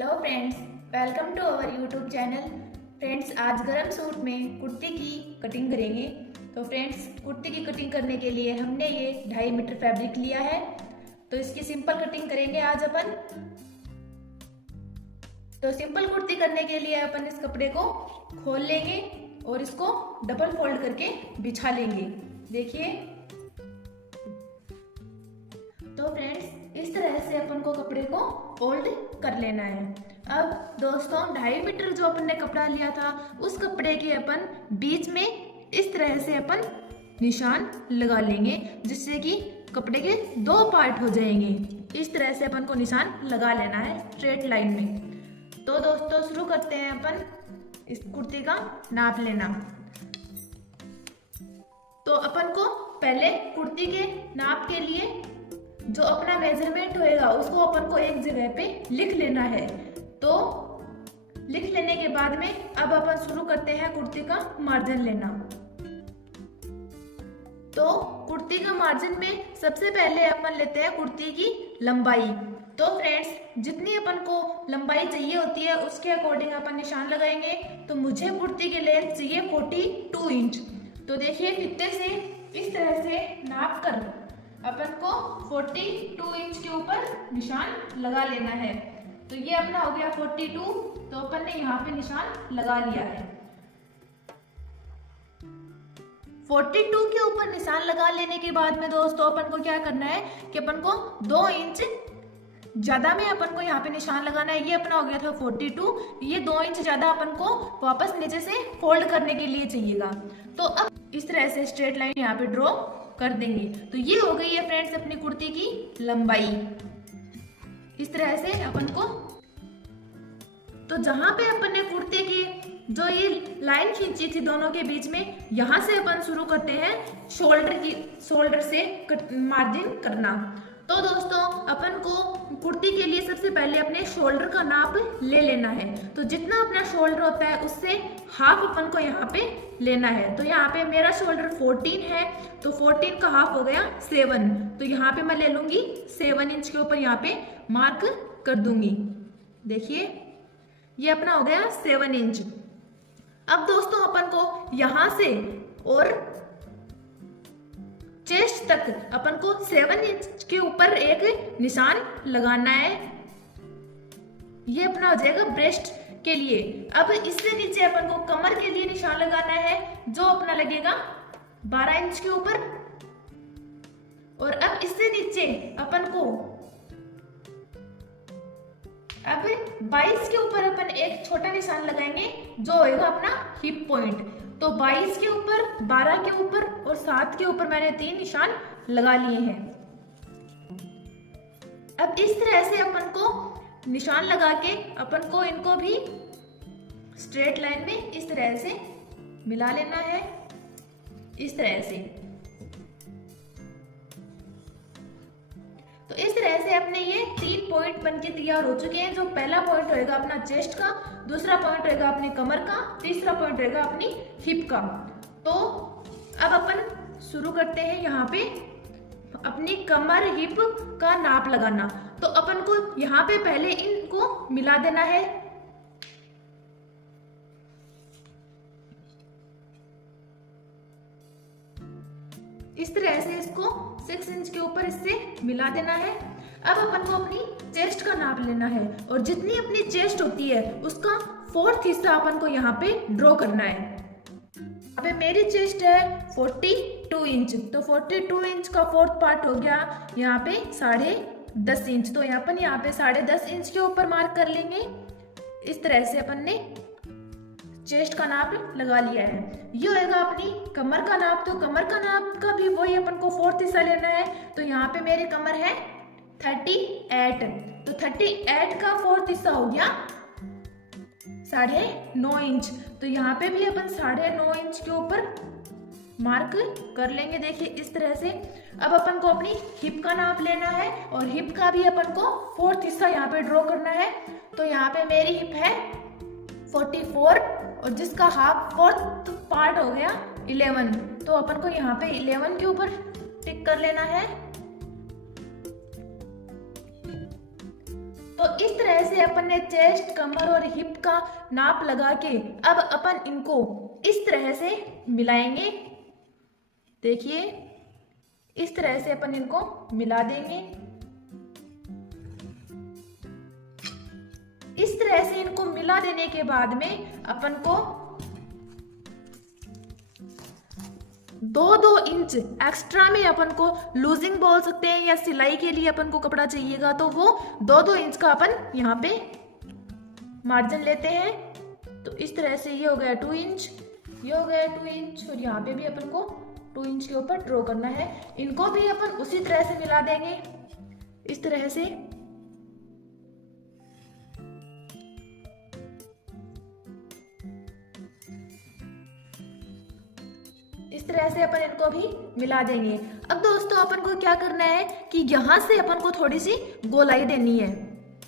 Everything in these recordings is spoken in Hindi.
Hello friends, welcome to our YouTube channel. Friends, आज गरम सूट में कुर्ती की कटिंग करेंगे। तो फ्रेंड्स, कुर्ती की कटिंग करने के लिए हमने ये 2.5 मीटर फैब्रिक लिया है। तो इसकी सिंपल कटिंग करेंगे आज अपन। तो सिंपल कुर्ती करने के लिए अपन इस कपड़े को खोल लेंगे और इसको डबल फोल्ड करके बिछा लेंगे। देखिए, तो फ्रेंड्स, इस तरह से अपन को कपड़े को फोल्ड कर लेना है। अब दोस्तों, 2.5 मीटर जो अपन ने कपड़ा लिया था, उस कपड़े के अपन बीच में इस तरह से अपन निशान लगा लेंगे, जिससे कि कपड़े के 2 पार्ट हो जाएंगे। इस तरह से अपन को निशान लगा लेना है स्ट्रेट लाइन में। तो दोस्तों, शुरू करते हैं अपन इस कुर्ती का नाप लेना। तो अपन को पहले कुर्ती के नाप के लिए जो अपना मेजरमेंट होएगा उसको अपन को एक जगह पे लिख लेना है। तो लिख लेने के बाद में अब अपन शुरू करते हैं कुर्ती का मार्जिन लेना। तो कुर्ती का मार्जिन में सबसे पहले अपन लेते हैं कुर्ती की लंबाई। तो फ्रेंड्स, जितनी अपन को लंबाई चाहिए होती है उसके अकॉर्डिंग अपन निशान लगाएंगे। तो मुझे कुर्ती की लेंथ चाहिए 42 इंच। तो देखिए, फीते से इस तरह से नाप कर अपन को 42 इंच के ऊपर निशान लगा लेना है। तो ये अपना हो गया 42। तो अपन ने यहाँ पे निशान लगा लिया है। 42 के ऊपर निशान लगा लेने के बाद में दोस्तों, अपन को क्या करना है कि अपन को 2 इंच ज्यादा में अपन को यहाँ पे निशान लगाना है। ये अपना हो गया था 42। ये 2 इंच ज्यादा अपन को वापस नीचे से फोल्ड करने के लिए चाहिएगा। तो अब इस तरह से स्ट्रेट लाइन यहाँ पे ड्रॉ कर देंगे। तो ये हो गई है फ्रेंड्स अपनी कुर्ती की लंबाई। इस तरह से अपन को, तो जहां पे अपन ने कुर्ते की जो ये लाइन खींची थी दोनों के बीच में, यहां से अपन शुरू करते हैं शोल्डर से मार्जिन करना। तो दोस्तों, अपन को कुर्ती के लिए सबसे पहले अपने शोल्डर का नाप ले लेना है। तो जितना अपना शोल्डर होता है उससे हाफ अपन को यहाँ पे लेना है। तो यहाँ पे मेरा शोल्डर 14 है, तो 14 का हाफ हो गया 7। तो यहाँ पे मैं ले लूंगी 7 इंच के ऊपर यहाँ पे मार्क कर दूंगी। देखिए, ये अपना हो गया 7 इंच। अब दोस्तों, अपन को यहाँ से और चेस्ट तक अपन को 7 इंच के ऊपर एक निशान लगाना है। ये अपना हो जाएगा ब्रेस्ट के लिए। अब इससे नीचे अपन को कमर के लिए निशान लगाना है, जो अपना लगेगा 12 इंच के ऊपर। और अब इससे नीचे अपन को अब 22 के ऊपर अपन एक छोटा निशान लगाएंगे, जो होएगा अपना हिप पॉइंट। तो 22 के ऊपर, 12 के ऊपर और 7 के ऊपर मैंने 3 निशान लगा लिए हैं। अब इस तरह से अपन को निशान लगा के अपन को इनको भी स्ट्रेट लाइन में इस तरह से मिला लेना है। इस तरह से, तो इस तरह से अपने ये 3 पॉइंट बनके तैयार हो चुके हैं। जो पहला पॉइंट रहेगा अपना चेस्ट का, दूसरा पॉइंट रहेगा अपने कमर का, तीसरा पॉइंट रहेगा अपनी हिप का। तो अब अपन शुरू करते हैं यहाँ पे अपनी कमर हिप का नाप लगाना। तो अपन को यहाँ पे पहले इनको मिला देना है। इस तरह से इसको 6 इंच के ऊपर इससे मिला देना है। अब अपन को अपनी चेस्ट का नाप लेना है, और जितनी अपनी चेस्ट होती है उसका 4th हिस्सा अपन को यहाँ पे ड्रॉ करना है। अबे मेरी चेस्ट है 42 इंच। तो 42 इंच का 4th पार्ट हो गया यहाँ पे 10.5 इंच। तो यहाँ पे 10.5 इंच के ऊपर मार्क कर लेंगे। इस तरह से अपन ने चेस्ट का नाप लगा लिया है। ये होगा अपनी कमर का नाप। तो कमर का नाप का भी वही अपन को 4th हिस्सा लेना है। तो यहाँ पे मेरी कमर है 38। तो 38 का 4th हिस्सा हो गया 9.5 इंच। तो यहाँ पे भी अपन 9.5 इंच के ऊपर मार्क कर लेंगे। देखिए, इस तरह से। अब अपन को अपनी हिप का नाप लेना है, और हिप का भी अपन को 4th हिस्सा यहाँ पे ड्रॉ करना है। तो यहाँ पे मेरी हिप है 44, और जिसका हाफ 4th पार्ट हो गया 11। तो अपन को यहाँ पे 11 के ऊपर टिक कर लेना है। तो इस तरह से अपन ने चेस्ट, कमर और हिप का नाप लगा के अब अपन इनको इस तरह से मिलाएंगे। देखिए इस तरह से अपन इनको मिला देंगे। इस तरह से इनको मिला देने के बाद में अपन को 2-2 इंच एक्स्ट्रा में अपन को लूजिंग बोल सकते हैं, या सिलाई के लिए अपन को कपड़ा चाहिएगा तो वो 2-2 इंच का अपन यहाँ पे मार्जिन लेते हैं। तो इस तरह से ये हो गया 2 इंच, ये हो गया 2 इंच, और यहाँ पे भी अपन को 2 इंच के ऊपर ड्रॉ करना है। इनको भी अपन उसी तरह से मिला देंगे इस तरह से। इस तरह से अपन इनको भी मिला देंगे। अब दोस्तों अपन को क्या करना है कि यहाँ से अपन को थोड़ी सी गोलाई देनी है।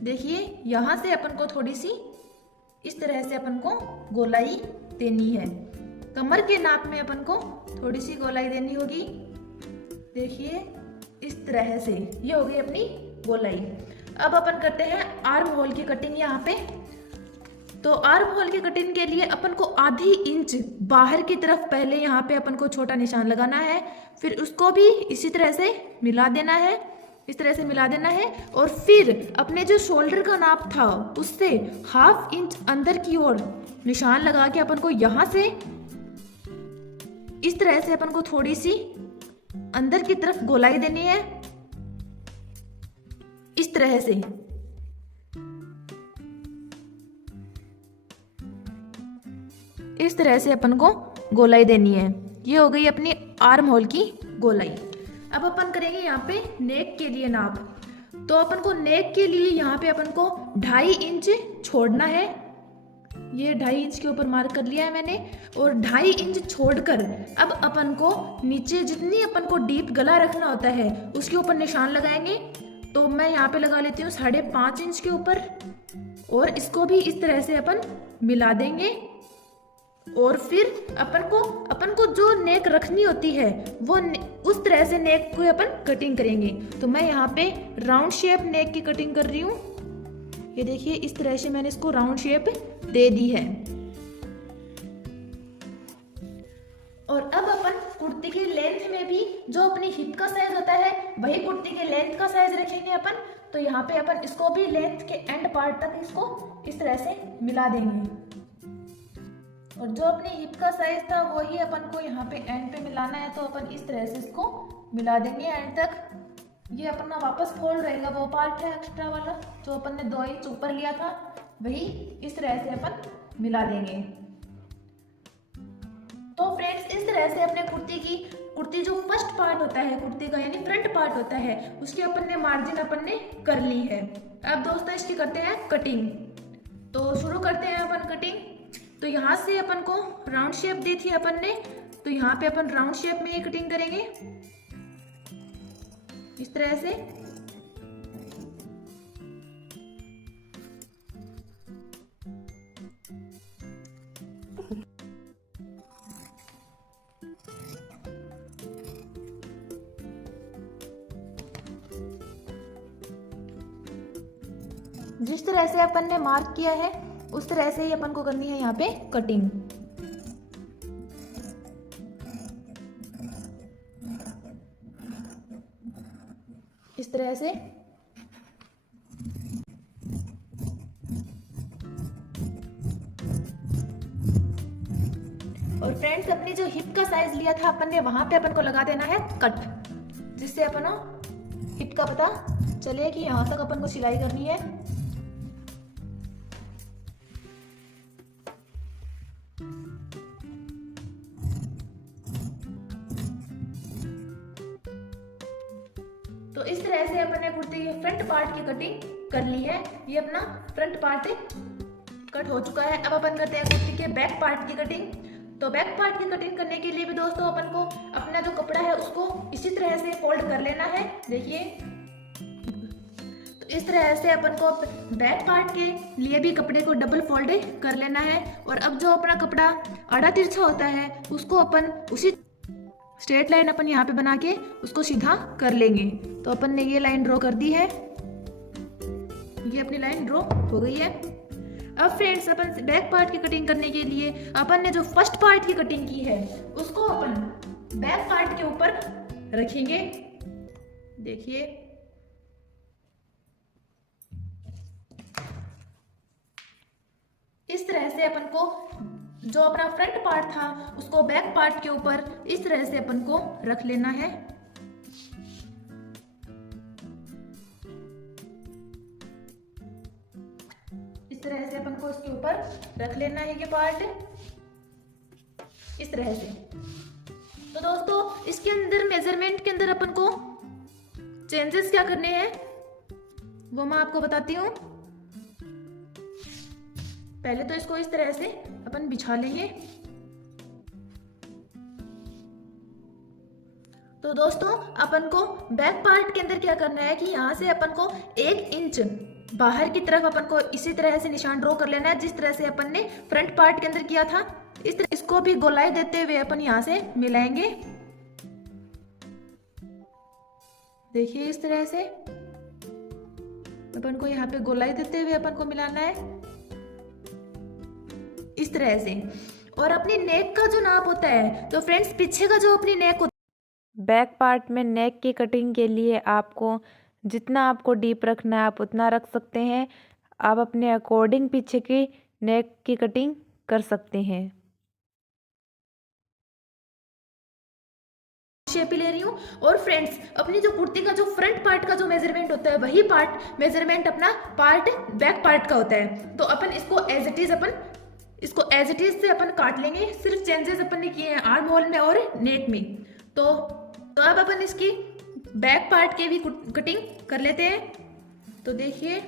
देखिए यहाँ से अपन को थोड़ी सी इस तरह से अपन को गोलाई देनी है। कमर के नाप में अपन को थोड़ी सी गोलाई देनी होगी। देखिए इस तरह से ये हो गई अपनी गोलाई। अब अपन करते हैं आर्म होल की कटिंग यहाँ पे। तो आर्म होल की कटिंग के लिए अपन को आधी इंच बाहर की तरफ पहले यहाँ पे अपन को छोटा निशान लगाना है, फिर उसको भी इसी तरह से मिला देना है, इस तरह से मिला देना है। और फिर अपने जो शोल्डर का नाप था उससे 1/2 इंच अंदर की ओर निशान लगा के अपन को यहाँ से इस तरह से अपन को थोड़ी सी अंदर की तरफ गोलाई देनी है इस तरह से। इस तरह से अपन को गोलाई देनी है। ये हो गई अपनी आर्म होल की गोलाई। अब अपन करेंगे यहाँ पे नेक के लिए नाप। तो अपन को नेक के लिए यहाँ पे अपन को 2.5 इंच छोड़ना है। ये 2.5 इंच के ऊपर मार्क कर लिया है मैंने, और 2.5 इंच छोड़कर अब अपन को नीचे जितनी अपन को डीप गला रखना होता है उसके ऊपर निशान लगाएंगे। तो मैं यहाँ पे लगा लेती हूँ 5.5 इंच के ऊपर, और इसको भी इस तरह से अपन मिला देंगे। और फिर अपन को जो नेक रखनी होती है वो उस तरह से नेक को अपन कटिंग करेंगे। तो मैं यहाँ पे राउंड शेप नेक की कटिंग कर रही हूँ। ये देखिए इस तरह से मैंने इसको राउंड शेप दे दी है। और अब अपन कुर्ती की लेंथ में भी जो अपनी हिप का साइज होता है वही कुर्ती के लेंथ का साइज रखेंगे अपन। तो यहाँ पे अपन इसको भी लेंथ के एंड पार्ट तक इसको इस तरह से मिला देंगे। और जो अपनी हिप का साइज था वही अपन को यहाँ पे एंड पे मिलाना है। तो अपन इस तरह से इसको मिला देंगे एंड तक। ये अपना वापस फोल्ड रहेगा, वो पार्ट है एक्स्ट्रा वाला जो अपन ने 2 इंच ऊपर लिया था, वही इस तरह से अपन मिला देंगे। तो फ्रेंड्स इस तरह से अपने कुर्ती जो फर्स्ट पार्ट होता है कुर्ती का, यानी फ्रंट पार्ट होता है, उसकी अपन ने मार्जिन अपन ने कर ली है। अब दोस्तों इसकी करते हैं कटिंग। तो शुरू करते हैं अपन कटिंग। तो यहाँ से अपन को राउंड शेप दी थी अपन ने, तो यहाँ पे अपन राउंड शेप में ही कटिंग करेंगे इस तरह से। जिस तरह से अपन ने मार्क किया है उस तरह से ही अपन को करनी है यहाँ पे कटिंग। इस तरह से। और फ्रेंड्स अपनी जो हिप का साइज लिया था अपन ने वहां पे अपन को लगा देना है कट, जिससे अपन हिप का पता चले कि यहाँ तक अपन को सिलाई करनी है। तो इस तरह से अपन ने कुर्ती के फ्रंट पार्ट की कटिंग कर ली है। ये अपना फ्रंट पार्ट कट हो चुका है। अब अपन करते हैं कुर्ती के बैक पार्ट की कटिंग। तो बैक पार्ट की कटिंग करने के लिए भी दोस्तों अपन को अपना जो कपड़ा है उसको इसी तरह से फोल्ड कर लेना है। देखिए तो इस तरह से अपन को बैक पार्ट के लिए भी कपड़े को डबल फोल्ड कर लेना है। और अब जो अपना कपड़ा आड़ा तिरछा होता है उसको अपन उसी स्ट्रेट लाइन अपन यहाँ पे बना के उसको सीधा कर लेंगे। तो अपन ने ये लाइन ड्रॉ कर दी है, ये अपनी लाइन ड्रॉ हो गई है। अब फ्रेंड्स अपन बैक पार्ट की कटिंग करने के लिए अपन ने जो फर्स्ट पार्ट की कटिंग की है उसको अपन बैक पार्ट के ऊपर रखेंगे। देखिए इस तरह से अपन को जो अपना फ्रंट पार्ट था उसको बैक पार्ट के ऊपर इस तरह से अपन को रख लेना है। इस तरह से अपन को इसके ऊपर रख लेना है ये पार्ट इस तरह से। तो दोस्तों इसके अंदर मेजरमेंट के अंदर अपन को चेंजेस क्या करने हैं वो मैं आपको बताती हूँ। पहले तो इसको इस तरह से अपन बिछा लेंगे। तो दोस्तों अपन को बैक पार्ट के अंदर क्या करना है कि यहाँ से अपन को 1 इंच बाहर की तरफ अपन को इसी तरह से निशान ड्रॉ कर लेना है जिस तरह से अपन ने फ्रंट पार्ट के अंदर किया था। इस तरह इसको भी गोलाई देते हुए अपन यहाँ से मिलाएंगे। देखिए इस तरह से अपन को यहाँ पे गोलाई देते हुए अपन को मिलाना है इस तरह से। और अपनी नेक का जो नाप होता है तो फ्रेंड्स पीछे का जो अपनी नेक होता है बैक पार्ट में नेक की कटिंग के लिए आपको जितना आपको डीप रखना है आप उतना रख सकते हैं। आप अपने अकॉर्डिंग पीछे की नेक की कटिंग कर सकते हैं। शेप ले रही हूँ। और फ्रेंड्स अपनी जो कुर्ती का जो फ्रंट पार्ट का जो मेजरमेंट होता है वही पार्ट मेजरमेंट अपना पार्ट बैक पार्ट का होता है। तो अपन इसको एज इट इज से अपन काट लेंगे। सिर्फ चेंजेस अपन ने किए हैं आर्म होल में और नेक में। तो अब अपन इसकी बैक पार्ट के भी कटिंग कर लेते हैं। तो देखिए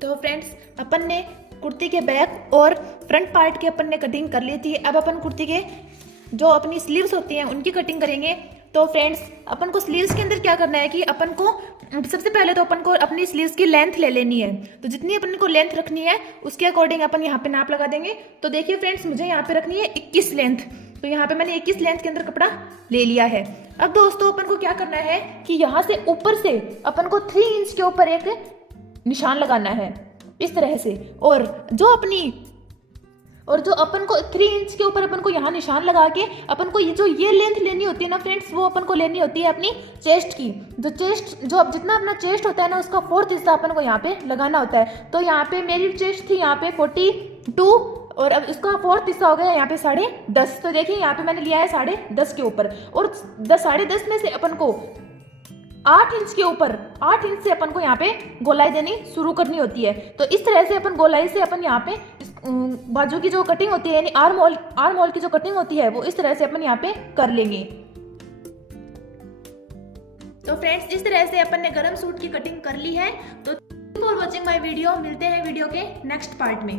तो फ्रेंड्स अपन ने कुर्ती के बैक और फ्रंट पार्ट की अपन ने कटिंग कर ली थी। अब अपन कुर्ती के जो अपनी स्लीव्स होती हैं उनकी कटिंग करेंगे। तो फ्रेंड्स अपन को स्लीव्स के अंदर क्या करना है कि अपन को सबसे पहले तो अपन को अपनी स्लीव्स की लेंथ ले लेनी है। तो जितनी अपन को लेंथ रखनी है उसके अकॉर्डिंग अपन यहाँ पे नाप लगा देंगे। तो देखिए फ्रेंड्स मुझे यहाँ पे रखनी है 21 लेंथ। तो यहाँ पे मैंने 21 लेंथ के अंदर कपड़ा ले लिया है। अब दोस्तों अपन को क्या करना है कि यहाँ से ऊपर से अपन को 3 इंच के ऊपर एक निशान लगाना है इस तरह से। और जो अपन को 3 इंच के ऊपर अपन को यहाँ निशान लगा के अपन को ये लेंथ लेनी होती है ना फ्रेंड्स वो अपन को लेनी होती है अपनी चेस्ट की। जो अब जितना अपना चेस्ट होता है ना उसका 4th हिस्सा अपन को यहाँ पे लगाना होता है। तो यहाँ पे मेरी चेस्ट थी यहाँ पे 42 और अब इसका 4th हिस्सा हो गया यहाँ पे 10.5। तो देखिए यहाँ पे मैंने लिया है 10.5 के ऊपर। और 10.5 में से अपन को 8 इंच के ऊपर 8 इंच से अपन को यहाँ पे गोलाई देनी शुरू करनी होती है। तो इस तरह से अपन गोलाई से अपन यहाँ पे बाजू की जो कटिंग होती है यानी आर्म होल की जो कटिंग होती है वो इस तरह से अपन यहाँ पे कर लेंगे। तो फ्रेंड्स इस तरह से अपन ने गरम सूट की कटिंग कर ली है। तो फॉर वॉचिंग माय वीडियो, मिलते हैं वीडियो के नेक्स्ट पार्ट में।